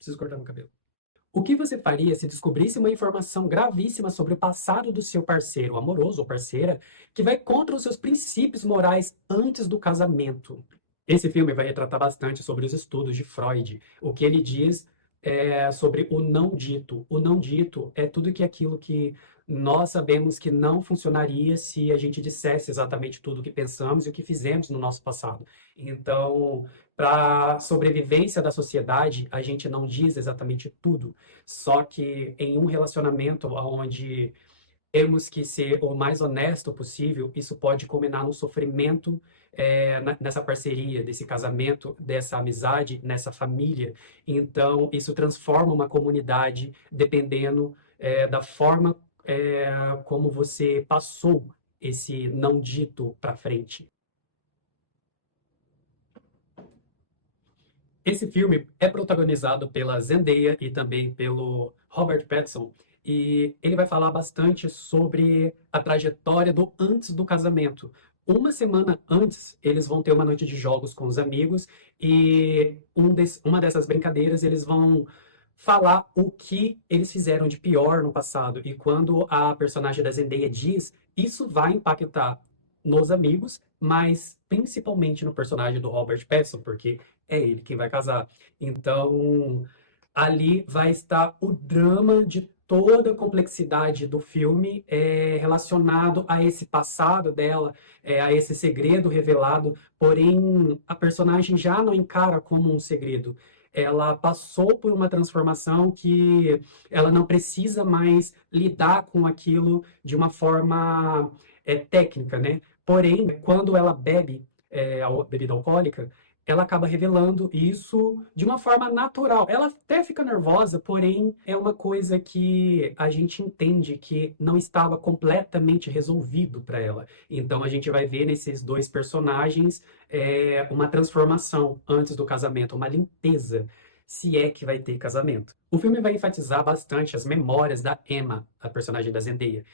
Preciso cortar meu cabelo. O que você faria se descobrisse uma informação gravíssima sobre o passado do seu parceiro amoroso ou parceira que vai contra os seus princípios morais antes do casamento? Esse filme vai retratar bastante sobre os estudos de Freud, o que ele diz sobre o não dito. O não dito é tudo que aquilo que nós sabemos que não funcionaria se a gente dissesse exatamente tudo o que pensamos e o que fizemos no nosso passado. Então, para a sobrevivência da sociedade, a gente não diz exatamente tudo. Só que em um relacionamento onde temos que ser o mais honesto possível, isso pode culminar no sofrimento nessa parceria, desse casamento, dessa amizade, nessa família. Então, isso transforma uma comunidade dependendo da forma como você passou esse não dito para frente. Esse filme é protagonizado pela Zendaya e também pelo Robert Pattinson, e ele vai falar bastante sobre a trajetória do antes do casamento. Uma semana antes, eles vão ter uma noite de jogos com os amigos e uma dessas brincadeiras eles vão falar o que eles fizeram de pior no passado. E quando a personagem da Zendaya diz, isso vai impactar nos amigos, mas principalmente no personagem do Robert Pattinson, porque é ele quem vai casar. Então, ali vai estar o drama de toda a complexidade do filme relacionado a esse passado dela, a esse segredo revelado, porém a personagem já não encara como um segredo. Ela passou por uma transformação que ela não precisa mais lidar com aquilo de uma forma técnica, né? Porém, quando ela bebe a bebida alcoólica, ela acaba revelando isso de uma forma natural. Ela até fica nervosa, porém é uma coisa que a gente entende que não estava completamente resolvido para ela. Então a gente vai ver nesses dois personagens uma transformação antes do casamento, uma limpeza, se é que vai ter casamento. O filme vai enfatizar bastante as memórias da Emma, a personagem da Zendaya.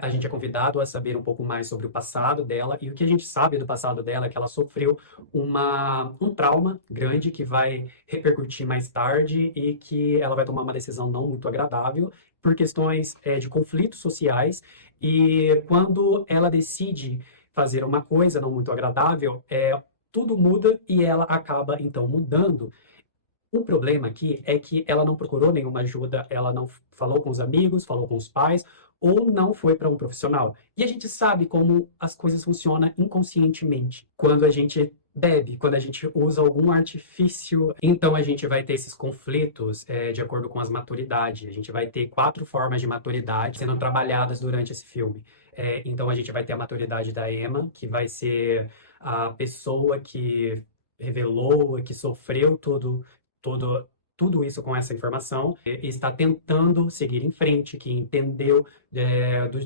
A gente é convidado a saber um pouco mais sobre o passado dela, e o que a gente sabe do passado dela é que ela sofreu um trauma grande que vai repercutir mais tarde e que ela vai tomar uma decisão não muito agradável por questões de conflitos sociais. E quando ela decide fazer uma coisa não muito agradável, tudo muda e ela acaba então mudando. O problema aqui é que ela não procurou nenhuma ajuda, ela não falou com os amigos, falou com os pais, ou não foi para um profissional. E a gente sabe como as coisas funcionam inconscientemente. Quando a gente bebe, quando a gente usa algum artifício, então a gente vai ter esses conflitos de acordo com as maturidades. A gente vai ter 4 formas de maturidade sendo trabalhadas durante esse filme. Então a gente vai ter a maturidade da Emma, que vai ser a pessoa que revelou, que sofreu todo, tudo isso com essa informação, e está tentando seguir em frente, que entendeu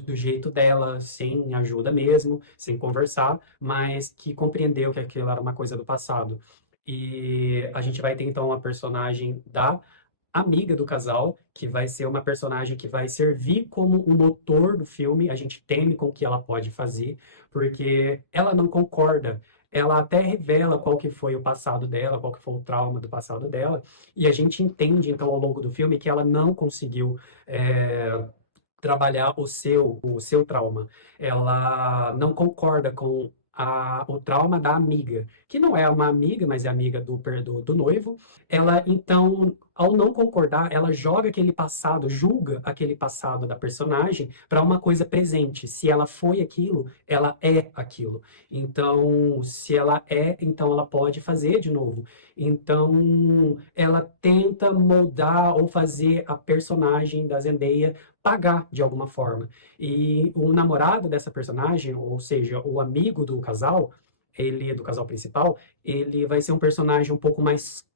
do jeito dela, sem ajuda mesmo, sem conversar, mas que compreendeu que aquilo era uma coisa do passado. E a gente vai ter então a personagem da amiga do casal, que vai ser uma personagem que vai servir como o motor do filme. A gente teme com o que ela pode fazer, porque ela não concorda. Ela até revela qual que foi o passado dela, qual que foi o trauma do passado dela, e a gente entende, então, ao longo do filme, que ela não conseguiu trabalhar o seu trauma. Ela não concorda com o trauma da amiga, que não é uma amiga, mas é amiga do noivo. Ela, então, ao não concordar, ela joga aquele passado, julga aquele passado da personagem para uma coisa presente. Se ela foi aquilo, ela é aquilo. Então, se ela é, então ela pode fazer de novo. Então, ela tenta moldar ou fazer a personagem da Zendaya pagar de alguma forma. E o namorado dessa personagem, ou seja, o amigo do casal, ele do casal principal, ele vai ser um personagem um pouco mais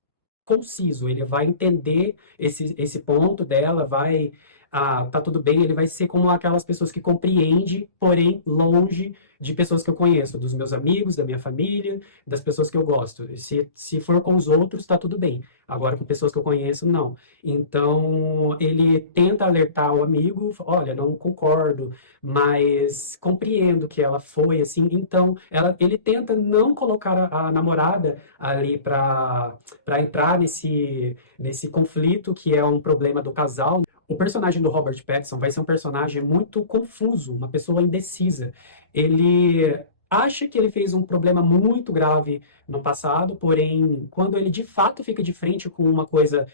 conciso, ele vai entender esse ponto dela, vai ah, tá tudo bem, ele vai ser como aquelas pessoas que compreende, porém longe de pessoas que eu conheço, dos meus amigos, da minha família, das pessoas que eu gosto. Se for com os outros, tá tudo bem. Agora, com pessoas que eu conheço, não. Então, ele tenta alertar o amigo, olha, não concordo, mas compreendo que ela foi assim. Então, ele tenta não colocar a namorada ali para entrar nesse conflito que é um problema do casal. O personagem do Robert Pattinson vai ser um personagem muito confuso, uma pessoa indecisa. Ele acha que ele fez um problema muito grave no passado, porém, quando ele de fato fica de frente com uma coisa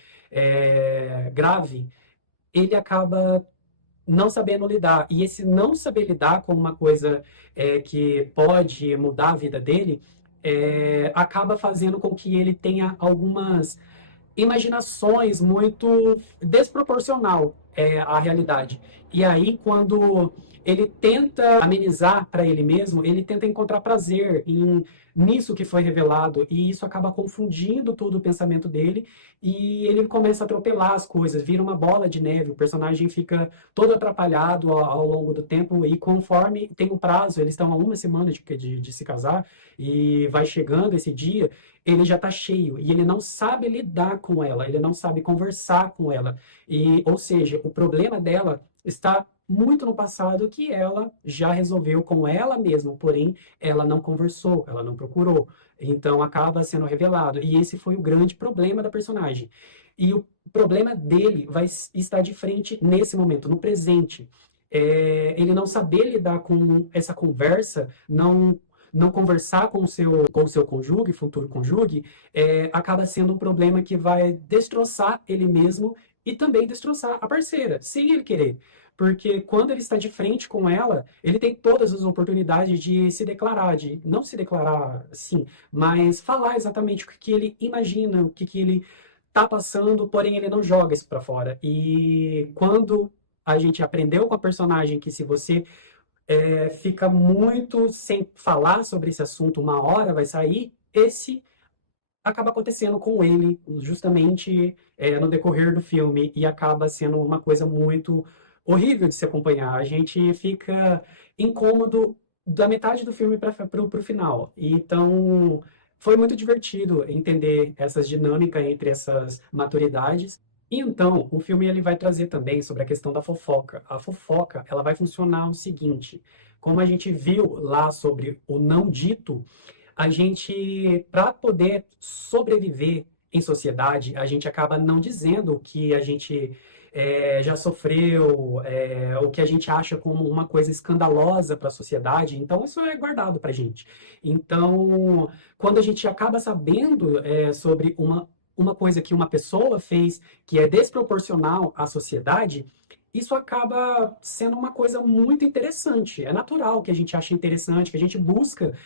grave, ele acaba não sabendo lidar. E esse não saber lidar com uma coisa que pode mudar a vida dele, acaba fazendo com que ele tenha algumas imaginações muito desproporcional à realidade. E aí, quando ele tenta amenizar para ele mesmo, ele tenta encontrar prazer nisso que foi revelado, e isso acaba confundindo todo o pensamento dele, e ele começa a atropelar as coisas, vira uma bola de neve, o personagem fica todo atrapalhado ao longo do tempo, e conforme tem um prazo, eles estão a uma semana de se casar, e vai chegando esse dia, ele já está cheio e ele não sabe lidar com ela, ele não sabe conversar com ela. E, ou seja, o problema dela está muito no passado que ela já resolveu com ela mesma, porém ela não conversou, ela não procurou. Então acaba sendo revelado. E esse foi o grande problema da personagem. E o problema dele vai estar de frente nesse momento, no presente. Ele não saber lidar com essa conversa, não conversar com o seu cônjuge, futuro cônjuge, acaba sendo um problema que vai destroçar ele mesmo e também destroçar a parceira, sem ele querer. Porque quando ele está de frente com ela, ele tem todas as oportunidades de se declarar, de não se declarar sim, mas falar exatamente o que ele imagina, o que ele está passando, porém ele não joga isso para fora. E quando a gente aprendeu com a personagem que se você fica muito sem falar sobre esse assunto, uma hora vai sair, esse acaba acontecendo com ele, justamente no decorrer do filme, e acaba sendo uma coisa muito horrível de se acompanhar. A gente fica incômodo da metade do filme para o final. Então, foi muito divertido entender essas dinâmicas entre essas maturidades. E então, o filme ele vai trazer também sobre a questão da fofoca. A fofoca, ela vai funcionar o seguinte, como a gente viu lá sobre o não dito, a gente, para poder sobreviver em sociedade, a gente acaba não dizendo o que a gente já sofreu, o que a gente acha como uma coisa escandalosa para a sociedade, então isso é guardado para a gente. Então, quando a gente acaba sabendo sobre uma coisa que uma pessoa fez que é desproporcional à sociedade, isso acaba sendo uma coisa muito interessante. É natural que a gente ache interessante, que a gente busca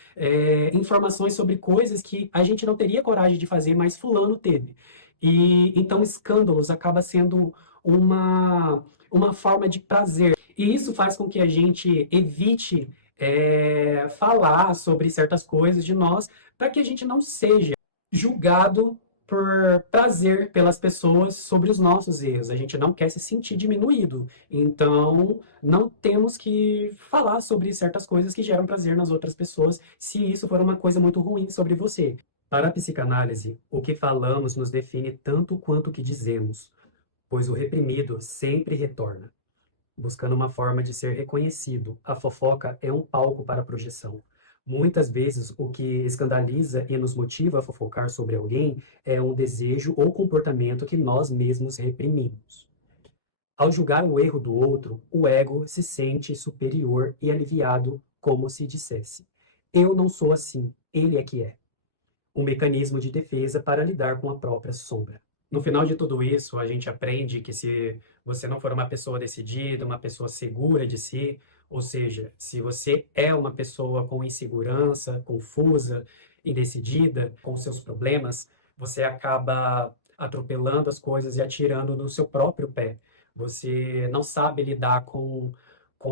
informações sobre coisas que a gente não teria coragem de fazer, mas fulano teve. E então escândalos acaba sendo uma forma de prazer. E isso faz com que a gente evite falar sobre certas coisas de nós, para que a gente não seja julgado por prazer pelas pessoas sobre os nossos erros. A gente não quer se sentir diminuído. Então, não temos que falar sobre certas coisas que geram prazer nas outras pessoas, se isso for uma coisa muito ruim sobre você. Para a psicanálise, o que falamos nos define tanto quanto o que dizemos, pois o reprimido sempre retorna, buscando uma forma de ser reconhecido. A fofoca é um palco para projeção. Muitas vezes, o que escandaliza e nos motiva a fofocar sobre alguém é um desejo ou comportamento que nós mesmos reprimimos. Ao julgar o erro do outro, o ego se sente superior e aliviado, como se dissesse: eu não sou assim, ele é que é. Um mecanismo de defesa para lidar com a própria sombra. No final de tudo isso, a gente aprende que se você não for uma pessoa decidida, uma pessoa segura de si, ou seja, se você é uma pessoa com insegurança, confusa, indecidida, com seus problemas, você acaba atropelando as coisas e atirando no seu próprio pé. Você não sabe lidar com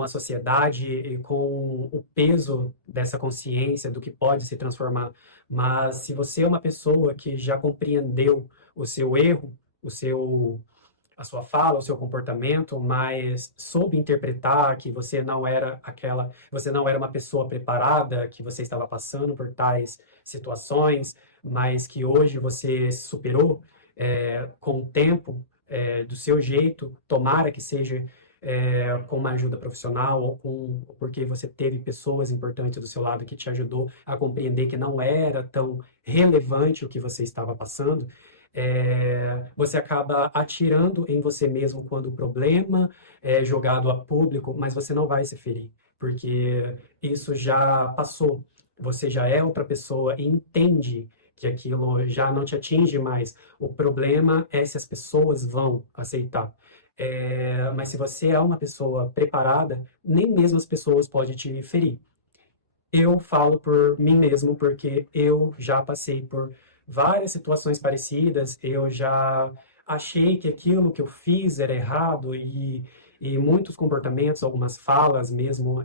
a sociedade e com o peso dessa consciência do que pode se transformar. Mas se você é uma pessoa que já compreendeu o seu erro, o seu, a sua fala, o seu comportamento, mas soube interpretar que você não era uma pessoa preparada, que você estava passando por tais situações, mas que hoje você superou com o tempo, do seu jeito, tomara que seja com uma ajuda profissional porque você teve pessoas importantes do seu lado que te ajudou a compreender que não era tão relevante o que você estava passando, você acaba atirando em você mesmo quando o problema é jogado a público, mas você não vai se ferir, porque isso já passou. Você já é outra pessoa e entende que aquilo já não te atinge mais. O problema é se as pessoas vão aceitar. Mas se você é uma pessoa preparada, nem mesmo as pessoas podem te ferir. Eu falo por mim mesmo porque eu já passei por várias situações parecidas, eu já achei que aquilo que eu fiz era errado e muitos comportamentos, algumas falas mesmo,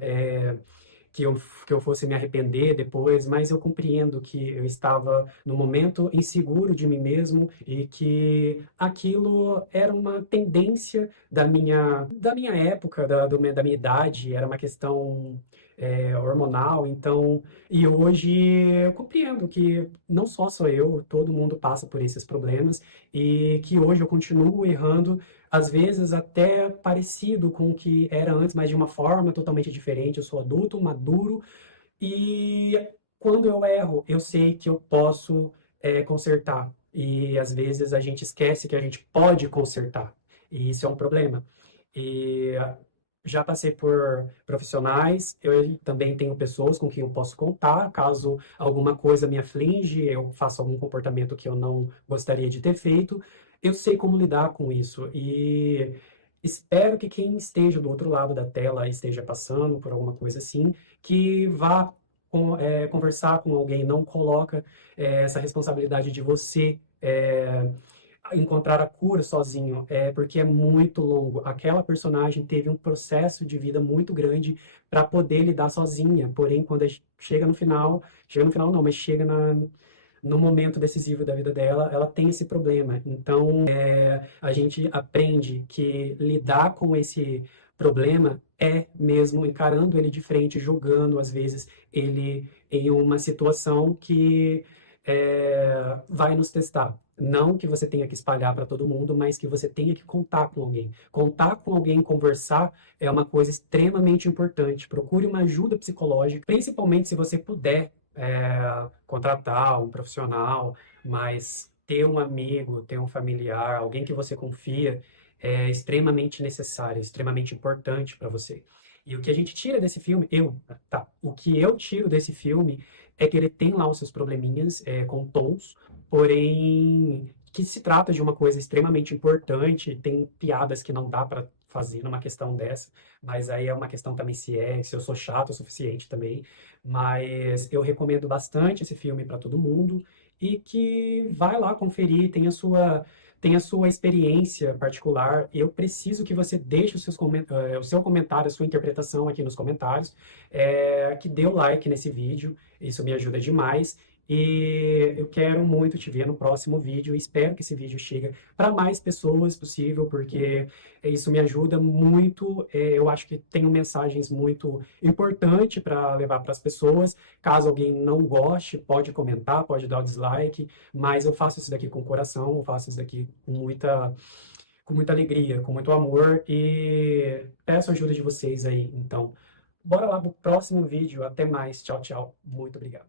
que eu, que eu fosse me arrepender depois, mas eu compreendo que eu estava no momento inseguro de mim mesmo e que aquilo era uma tendência da minha época, da minha idade, era uma questão hormonal, então, e hoje eu compreendo que não só eu, todo mundo passa por esses problemas e que hoje eu continuo errando às vezes até parecido com o que era antes, mas de uma forma totalmente diferente. Eu sou adulto, maduro, e quando eu erro, eu sei que eu posso consertar. E às vezes a gente esquece que a gente pode consertar. E isso é um problema. E já passei por profissionais, eu também tenho pessoas com quem eu posso contar, caso alguma coisa me aflige, eu faço algum comportamento que eu não gostaria de ter feito, eu sei como lidar com isso e espero que quem esteja do outro lado da tela esteja passando por alguma coisa assim, que vá conversar com alguém, não coloca essa responsabilidade de você encontrar a cura sozinho, porque é muito longo. Aquela personagem teve um processo de vida muito grande para poder lidar sozinha. Porém, quando chega no final não, mas no momento decisivo da vida dela, ela tem esse problema. Então, a gente aprende que lidar com esse problema é mesmo encarando ele de frente, jogando, às vezes, ele em uma situação que vai nos testar. Não que você tenha que espalhar para todo mundo, mas que você tenha que contar com alguém. Contar com alguém, conversar, é uma coisa extremamente importante. Procure uma ajuda psicológica, principalmente se você puder contratar um profissional, mas ter um amigo, ter um familiar, alguém que você confia, é extremamente necessário, extremamente importante para você. E o que a gente tira desse filme, o que eu tiro desse filme é que ele tem lá os seus probleminhas com tons, porém que se trata de uma coisa extremamente importante, tem piadas que não dá para fazer numa questão dessa, mas aí é uma questão também se eu sou chato o suficiente também, mas eu recomendo bastante esse filme para todo mundo e que vai lá conferir, tem a sua experiência particular. Eu preciso que você deixe o seu comentário, a sua interpretação aqui nos comentários, que dê o like nesse vídeo, isso me ajuda demais. E eu quero muito te ver no próximo vídeo. Espero que esse vídeo chegue para mais pessoas possível, porque isso me ajuda muito. Eu acho que tenho mensagens muito importantes para levar para as pessoas. Caso alguém não goste, pode comentar, pode dar o dislike, mas eu faço isso daqui com coração, eu faço isso daqui com muita alegria, com muito amor e peço a ajuda de vocês aí. Então, bora lá pro próximo vídeo. Até mais. Tchau, tchau. Muito obrigado.